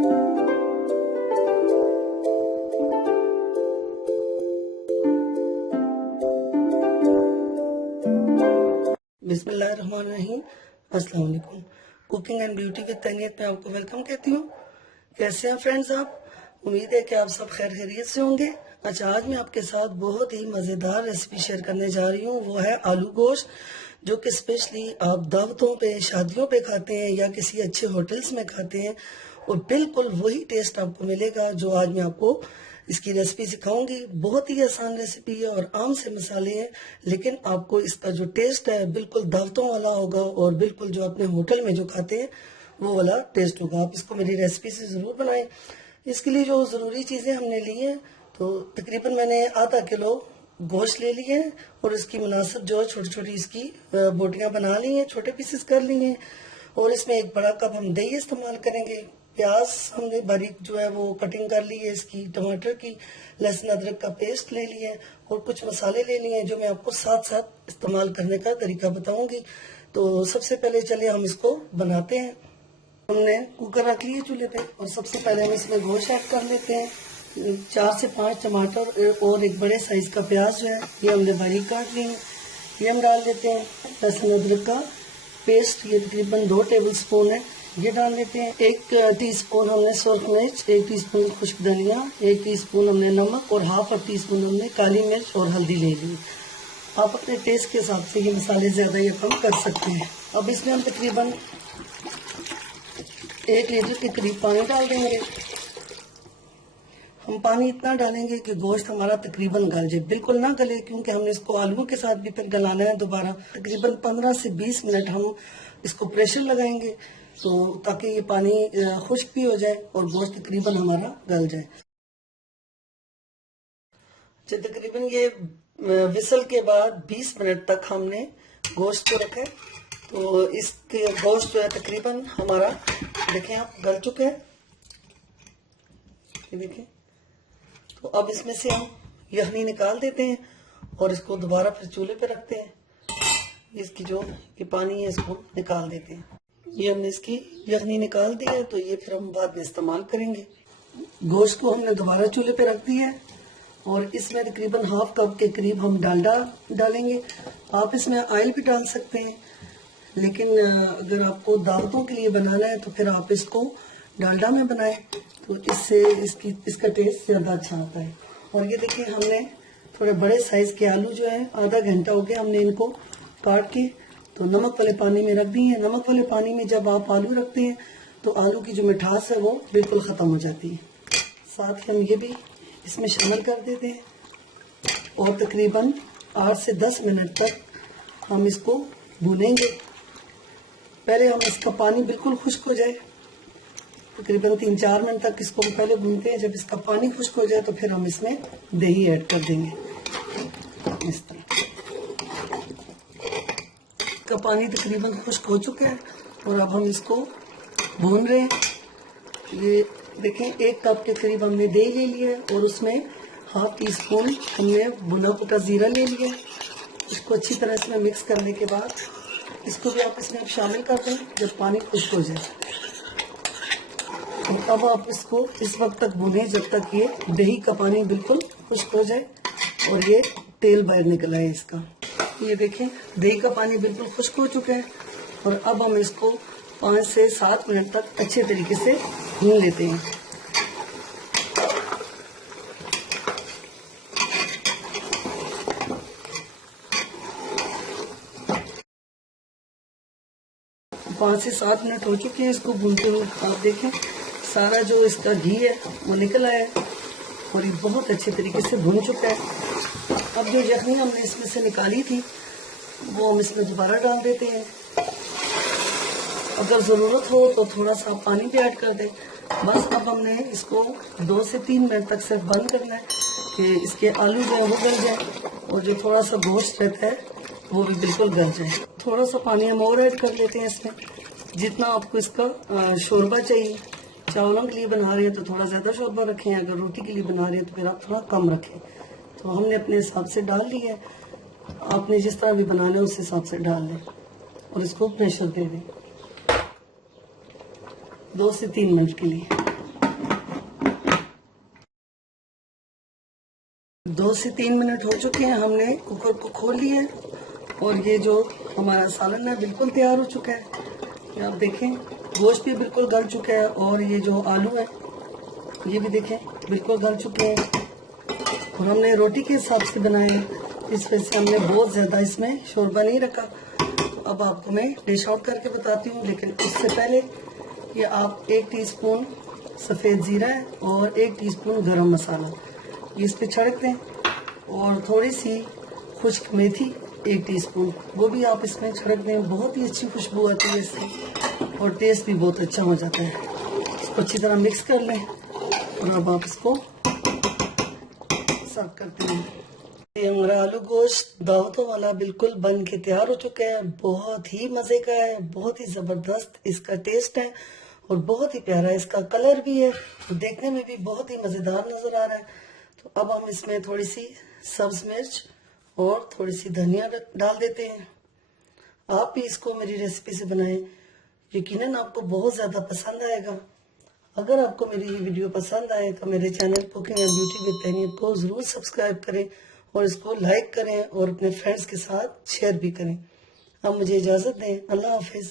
बिस्मिल्लाहिर्रहमानिर्रहीम। अस्सलाम वालेकुम। कुकिंग एंड ब्यूटी विद तनीयत में आपको वेलकम कहती हूँ। कैसे हैं फ्रेंड्स आप? उम्मीद है कि आप सब खैर खैरियत से होंगे। अच्छा, आज मैं आपके साथ बहुत ही मज़ेदार रेसिपी शेयर करने जा रही हूँ। वो है आलू गोश्त, जो कि स्पेशली आप दावतों पे, शादियों पे खाते हैं या किसी अच्छे होटल्स में खाते हैं, और बिल्कुल वही टेस्ट आपको मिलेगा जो आज मैं आपको इसकी रेसिपी सिखाऊंगी। बहुत ही आसान रेसिपी है और आम से मसाले हैं, लेकिन आपको इसका जो टेस्ट है बिल्कुल दावतों वाला होगा और बिल्कुल जो अपने होटल में जो खाते हैं वो वाला टेस्ट होगा। आप इसको मेरी रेसिपी से ज़रूर बनाएं। इसके लिए जो ज़रूरी चीज़ें हमने ली हैं, तो तकरीबन मैंने आधा किलो गोश्त ले लिए हैं और इसकी मुनासिब जो छोटी छोटी इसकी बोटियां बना ली हैं, छोटे पीसेस कर लिए हैं। और इसमें एक बड़ा कप हम दही इस्तेमाल करेंगे। प्याज हमने बारीक जो है वो कटिंग कर ली है इसकी, टमाटर की, लहसुन अदरक का पेस्ट ले लिया है और कुछ मसाले ले लिए हैं जो मैं आपको साथ साथ इस्तेमाल करने का तरीका बताऊंगी। तो सबसे पहले चलिए हम इसको बनाते हैं। हमने कुकर रख लिया चूल्हे पे और सबसे पहले हम इसमें गोश्त ऐड कर लेते हैं। 4 से 5 टमाटर और एक बड़े साइज का प्याज जो है ये हमने बारीक काट लिए हैं, ये हम डाल लेते हैं। लहसुन अदरक का पेस्ट ये तकरीबन 2 टेबल स्पून है, ये डाल लेते हैं। 1 टीस्पून हमने सुर्ख मिर्च, 1 टीस्पून खुश्क धनिया, 1 टीस्पून हमने नमक और हाफ टीस्पून हमने काली मिर्च और हल्दी ले ली। आप अपने टेस्ट के हिसाब से ये मसाले ज़्यादा या कम कर सकते हैं। अब इसमें हम तकरीबन 1 लीटर के करीब पानी डाल देंगे। हम पानी इतना डालेंगे कि गोश्त हमारा तकरीबन गल जाए, बिल्कुल ना गले, क्योंकि हमने इसको आलूओं के साथ भी फिर गलाना है दोबारा। तकरीबन 15 से 20 मिनट हम इसको प्रेशर लगाएंगे, तो ताकि ये पानी खुश्क भी हो जाए और गोश्त तकरीबन हमारा गल जाए। तकरीबन ये विसल के बाद 20 मिनट तक हमने गोश्त को रखा है, तो इसके गोश्त जो है तकरीबन हमारा देखें आप गल चुका है, ये देखें। तो अब इसमें से हम यखनी निकाल देते हैं और इसको दोबारा फिर चूल्हे पे रखते हैं। इसकी जो ये पानी है इसको निकाल देते हैं। ये हमने इसकी यखनी निकाल दी है, तो ये फिर हम बाद में इस्तेमाल करेंगे। गोश्त को हमने दोबारा चूल्हे पे रख दिया है और इसमें तकरीबन हाफ कप के करीब हम डालडा डालेंगे। आप इसमें ऑयल भी डाल सकते हैं, लेकिन अगर आपको दावतों के लिए बनाना है तो फिर आप इसको डालडा में बनाएं, तो इससे इसका टेस्ट ज़्यादा अच्छा आता है। और ये देखिए हमने थोड़े बड़े साइज के आलू जो है आधा घंटा हो गया हमने इनको काट के तो नमक वाले पानी में रख दिए हैं। नमक वाले पानी में जब आप आलू रखते हैं तो आलू की जो मिठास है वो बिल्कुल ख़त्म हो जाती है। साथ ही हम ये भी इसमें शामिल कर देते हैं और तकरीबन 8 से 10 मिनट तक हम इसको भूनेंगे। पहले हम इसका पानी बिल्कुल खुश्क हो जाए, तकरीबन 3-4 मिनट तक इसको पहले भूनते हैं। जब इसका पानी खुश्क हो जाए तो फिर हम इसमें दही ऐड कर देंगे। इस तरह का पानी तकरीबन खुश्क हो चुका है और अब हम इसको भून रहे हैं। ये देखें 1 कप के करीब हमने दही ले लिया है और उसमें हाफ टी स्पून हमने भुना कुटा जीरा ले लिया है। इसको अच्छी तरह से मिक्स करने के बाद इसको भी आप इसमें शामिल कर दें जब पानी खुश्क हो जाए। अब आप इसको इस वक्त तक भूनें जब तक ये दही का पानी बिल्कुल खुश्क हो जाए और ये तेल बाहर निकल आए इसका। ये देखें दही का पानी बिल्कुल खुश्क हो चुका है और अब हम इसको 5 से 7 मिनट तक अच्छे तरीके से भून लेते हैं। पाँच से 7 मिनट हो चुके हैं इसको भूनते हुए। आप देखें सारा जो इसका घी है वो निकल आया है और ये बहुत अच्छे तरीके से भून चुका है। अब जो यखनी हमने इसमें से निकाली थी वो हम इसमें दोबारा डाल देते हैं। अगर ज़रूरत हो तो थोड़ा सा पानी भी ऐड कर दें। बस अब हमने इसको 2 से 3 मिनट तक सिर्फ बंद करना है कि इसके आलू जो है वो गल जाए और जो थोड़ा सा गोश्त रहता है वो भी बिल्कुल गल जाए। थोड़ा सा पानी हम और ऐड कर लेते हैं इसमें, जितना आपको इसका शोरबा चाहिए। चावलों के लिए बना रहे हैं तो थोड़ा ज़्यादा शोरबा रखें, अगर रोटी के लिए बना रहे हैं तो फिर आप थोड़ा कम रखें। तो हमने अपने हिसाब से डाल लिया है, आपने जिस तरह भी बनाना है उस हिसाब से डाल लें और इसको प्रेशर दे दें 2 से 3 मिनट के लिए। से 3 मिनट हो चुके हैं, हमने कुकर को खोल लिया है और ये जो हमारा सालन है बिल्कुल तैयार हो चुका है। ये आप देखें, गोश्त भी बिल्कुल गल चुका है और ये जो आलू है ये भी देखें बिल्कुल गल चुके हैं। और हमने रोटी के हिसाब से बनाए हैं, इस वजह से हमने बहुत ज़्यादा इसमें शोरबा नहीं रखा। अब आपको मैं डिश आउट करके बताती हूँ, लेकिन उससे पहले ये आप 1 टीस्पून सफ़ेद ज़ीरा है और 1 टीस्पून गरम मसाला ये इस पर छिड़क दें और थोड़ी सी खुश्क मेथी 1 टीस्पून वो भी आप इसमें छिड़क दें। बहुत ही अच्छी खुशबू आती है इससे और टेस्ट भी बहुत अच्छा हो जाता है। इसको अच्छी तरह मिक्स कर लें और अब आप इसको सर्व करते हैं। ये हमारा आलू गोश्त दावतों वाला बिल्कुल बन के तैयार हो चुका है। बहुत ही मज़े का है, बहुत ही ज़बरदस्त इसका टेस्ट है और बहुत ही प्यारा इसका कलर भी है, देखने में भी बहुत ही मज़ेदार नज़र आ रहा है। तो अब हम इसमें थोड़ी सी सब्ज़ मिर्च और थोड़ी सी धनिया डाल देते हैं। आप भी इसको मेरी रेसिपी से बनाएं, यकीनन आपको बहुत ज़्यादा पसंद आएगा। अगर आपको मेरी ये वीडियो पसंद आए तो मेरे channel cooking and beauty with Tahneet को ज़रूर सब्सक्राइब करें और इसको लाइक करें और अपने फ्रेंड्स के साथ शेयर भी करें। अब मुझे इजाज़त दें। अल्लाह हाफिज़।